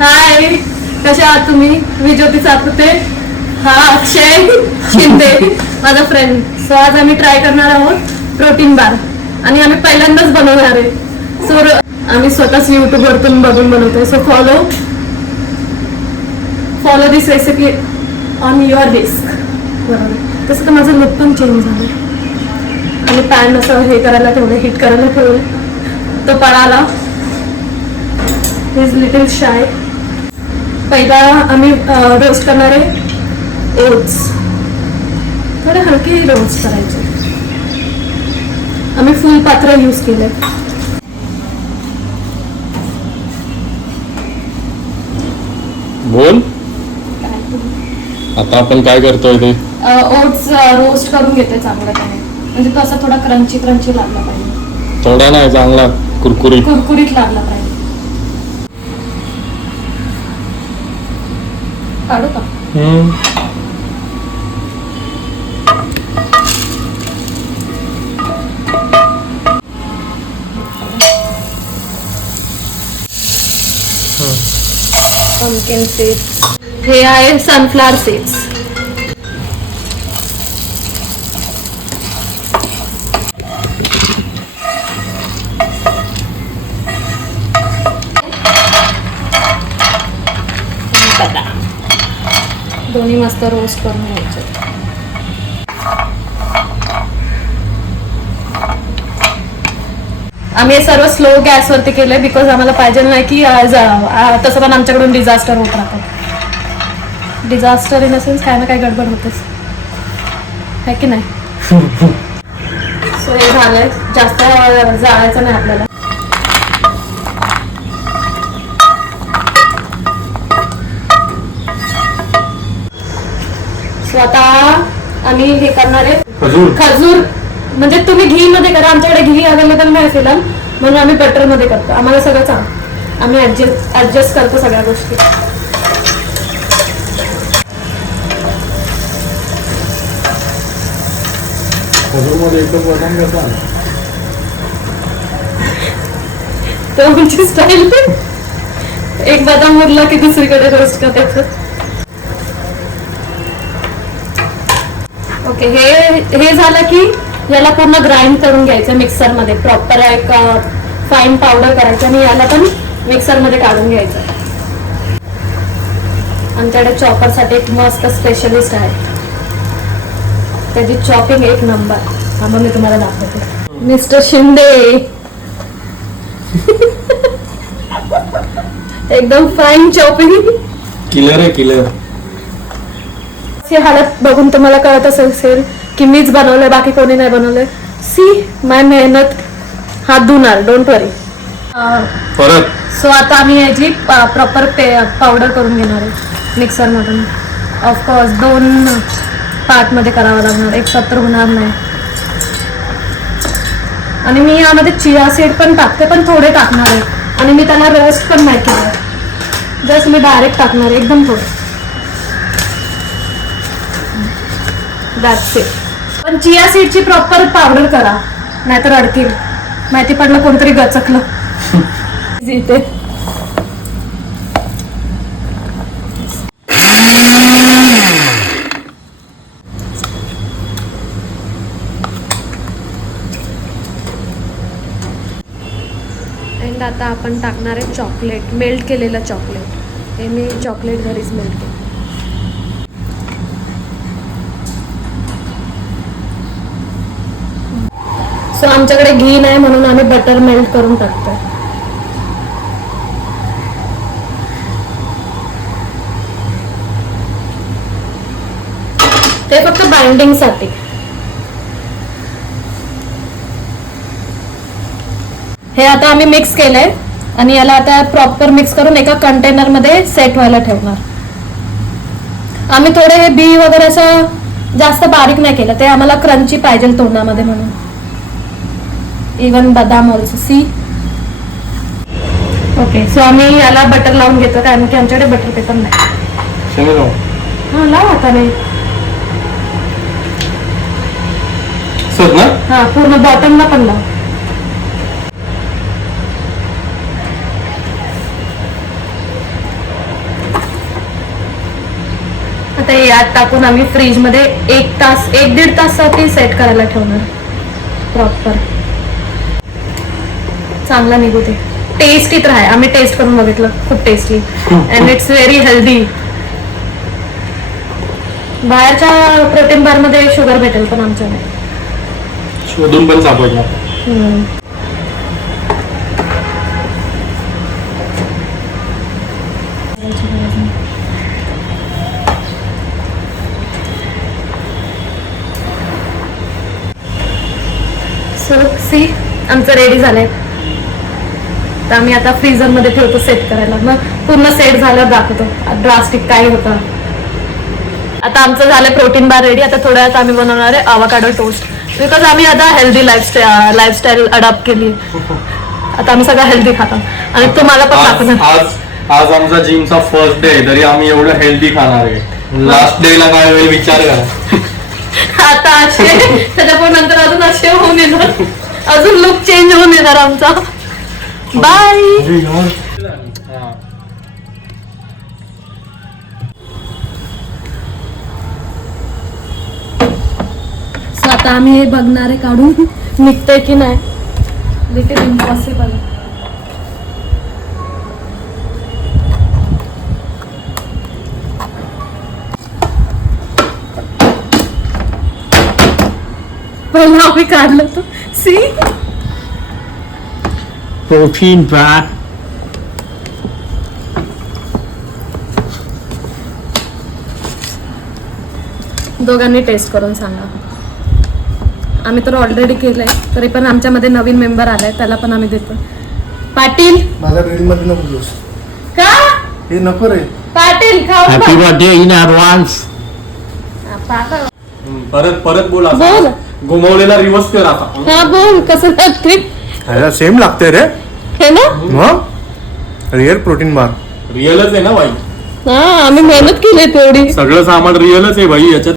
हाय कसे आहात तुम्ही? मी ज्योती सातपुते. हा अक्षय शिंदे माझा फ्रेंड सो आज आम्ही ट्राय करणार आहोत प्रोटीन बार आणि आम्ही पहिल्यांदाच बनवणार आहे. सो आम्ही स्वतःच युट्यूब वरतून बघून बनवतोय. So follow follow this recipe on your disk बरोबर. तसं तर माझं लुक पण चेंज झालं. आणि पॅन असं हे करायला ठेवलं हिट करायला ठेवलं तो पळाला. इज लिटिल शाय पहिला आम्ही रोस्ट करणार आहे ओट्स थोडे हलके रोस्ट करायचे. आम्ही फुल पात्र यूज केले. बोल. आता आपण काय करतोय ते? ओट्स रोस्ट करून घेते चांगलं त्याने. म्हणजे तो असा थोडा क्रंची क्रंची लागला पाहिजे. थोडा नाही चांगला. कुरकुरीत. कुरकुरीत लागला पाहिजे. काढू का? हम्म. पंकेन सीड्स हे आहे सनफ्लावर सीड्स दोन्ही मस्त रोस्ट करून घ्यायचे आम्ही हे सर्व स्लो गॅसवरती केलंय बिकॉज आम्हाला पाहिजे नाही की आज, आ, तसं पण आमच्याकडून डिझास्टर होत राहतं. डिझास्टर इन सेन्स काय ना काय गडबड होतेच. आहे की नाही? सो हे झालंय. जास्त जाळायचं नाही आपल्याला. सो आता आम्ही हे करणार आहे खजूर. म्हणजे तुम्ही घी मध्ये करा आमच्याकडे घी अवेलेबल नाही फिलहाल. म्हणून आम्ही बटरमध्ये करतो. आम्हाला सगळं चांग आम्ही ऍडजस्ट ऍडजस्ट करतो सगळ्या गोष्टी. तर आमची स्टाईल एक बदाम उरला की दुसरीकडे रोस्ट करायचं ओके हे हे झालं की याला पूर्ण ग्राइंड करून घ्यायचं मिक्सरमध्ये प्रॉपर एक फाईन पावडर करायचं आणि याला पण मिक्सरमध्ये काढून घ्यायचं. आमच्याकडे चॉपरसाठी एक मस्त स्पेशलिस्ट आहे. त्याची चॉपिंग एक नंबर थांबा मी तुम्हाला दाखवते. मिस्टर शिंदे. एकदम फाईन चॉपिंग किलर आहे किलर ही हालत बघून तुम्हाला कळत असेल असेल की मीच बनवलंय बाकी कोणी नाही बनवलंय. सी माय मेहनत हात धुणार डोंट वरी परत. सो आता आम्ही याची प्रॉपर पे पावडर करून घेणार आहे मिक्सरमधून ऑफकोर्स दोन पार्टमध्ये करावं लागणार एक सत्र होणार नाही. आणि मी यामध्ये चिया सीड पण टाकते पण थोडे टाकणार आहे. आणि मी त्याला रोस्ट पण नाही केलं. जस्ट मी डायरेक्ट टाकणार आहे एकदम थोडं. दॅट्स इट पण चिया सीडची प्रॉपर पावडर करा. नाहीतर अडतील माहिती पडलं कोणतरी गचकलं. जिथे आता आपण टाकणार आहे चॉकलेट मेल्ट केलेलं चॉकलेट हे मी चॉकलेट घरीच मेल्ट केलं. सो आमच्याकडे घी नाही म्हणून आम्ही बटर मेल्ट करून टाकतोय. ते फक्त बाइंडिंगसाठी. हे आता आम्ही मिक्स केलंय आणि याला आता प्रॉपर मिक्स करून एका कंटेनरमध्ये सेट व्हायला ठेवणार. आम्ही थोडे हे बी वगैरे असं जास्त बारीक नाही केलं ते आम्हाला क्रंची पाहिजे तोंडामध्ये म्हणून. इवन बदाम ऑल्सो सी ओके सो आम्ही याला बटर लावून घेतो कारण की आमच्याकडे बटर पेपर नाही. हा लाव आता नाही हा पूर्ण बॉटमला पण लाव. ते यात टाकून आम्ही फ्रीजमध्ये एक तास एक दीड तासासाठी सेट करायला ठेवणार. प्रॉपर चांगला निघू ते टेस्टी तर आहे. आम्ही टेस्ट करून बघितलं. खूप tasty and it's very healthy बाहेरच्या प्रोटीन बारमध्ये शुगर भेटेल पण आमच्या शोधून पण सापडणार. सो सी आमचं रेडी झालंय. तर आम्ही आता फ्रीझरमध्ये ठेवतो सेट करायला. मग पूर्ण सेट झालं दाखवतो. ड्रास्टिक काय होतं. आता आमचं झालं प्रोटीन बार रेडी आता थोड्या वेळात आम्ही बनवणार आहे आवाकाडो टोस्ट बिकॉज आम्ही आता हेल्दी लाईफस्टाईल लाईफस्टाईल अडॉप्ट केली. आता आम्ही सगळं हेल्दी खातो. आणि तुम्हाला पण दाखवणार आज आमचा जिमचा फर्स्ट डे तरी आम्ही एवढं हेल्दी खाणार आहे. लास्ट डे ला काय वेळ विचार करा. आता असे त्याच्या पण नंतर अजून असे होऊन येणार. अजून लुक चेंज होऊन येणार आमचा. बाय. सो आता आम्ही हे बघणार काढून निघतंय की नाही? लिटिल इम्पॉसिबल पहिला आम्ही काढलं तर सी protein bar. दोघांनी टेस्ट करून सांगा. आम्ही तर ऑलरेडी केलंय तरी पण आमच्यामध्ये नवीन मेंबर आलाय त्याला पण आम्ही देतो. पाटील? माझ्या रील मध्ये नको जोस का? हे नको रे. पाटील खाऊ in advance. का? हम्म, परत परत बोल बोल. आता घुमवलेला रिवर्स कर आता. हा बोल कसं लागते ह्याला सेम लागते रे. हे ना? मग? रिअल प्रोटीन बार रिअलच आहे ना बाई? हा आम्ही मेहनत केली तेवढी. सगळं सामान रिअलच आहे बाई याच्यात